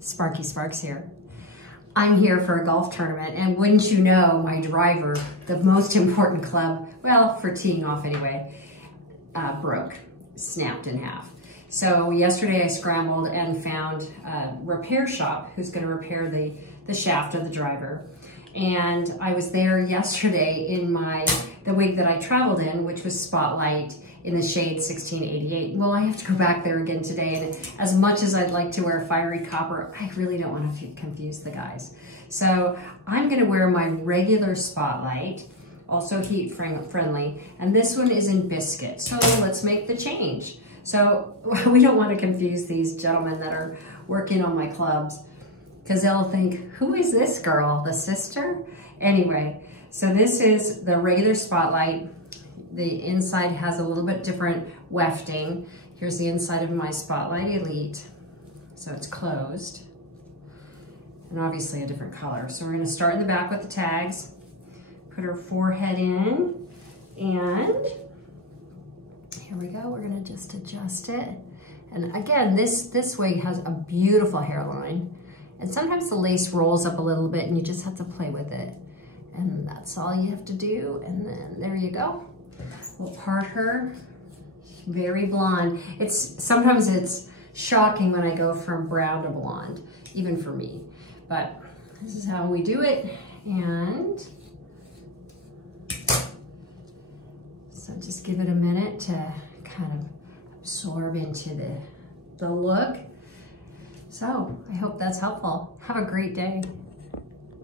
Sparky Sparks here. I'm here for a golf tournament, and wouldn't you know, my driver, the most important club, well, for teeing off anyway, broke, snapped in half. So yesterday I scrambled and found a repair shop who's going to repair the shaft of the driver. And I was there yesterday in the wig that I traveled in, which was Spotlight in the shade 1688. Well, I have to go back there again today, and as much as I'd like to wear fiery copper, I really don't want to confuse the guys. So I'm gonna wear my regular Spotlight, also heat friendly, and this one is in Biscuit. So let's make the change. So we don't want to confuse these gentlemen that are working on my clubs, because they'll think, who is this girl, the sister? Anyway, so this is the regular Spotlight. The inside has a little bit different wefting. Here's the inside of my Spotlight Elite. So it's closed, and obviously a different color. So we're gonna start in the back with the tags, put her forehead in, and here we go. We're gonna just adjust it. And again, this wig has a beautiful hairline. And sometimes the lace rolls up a little bit and you just have to play with it. And that's all you have to do. And then there you go. We'll part her, very blonde. Sometimes it's shocking when I go from brown to blonde, even for me. But this is how we do it. And so just give it a minute to kind of absorb into the look. So I hope that's helpful. Have a great day.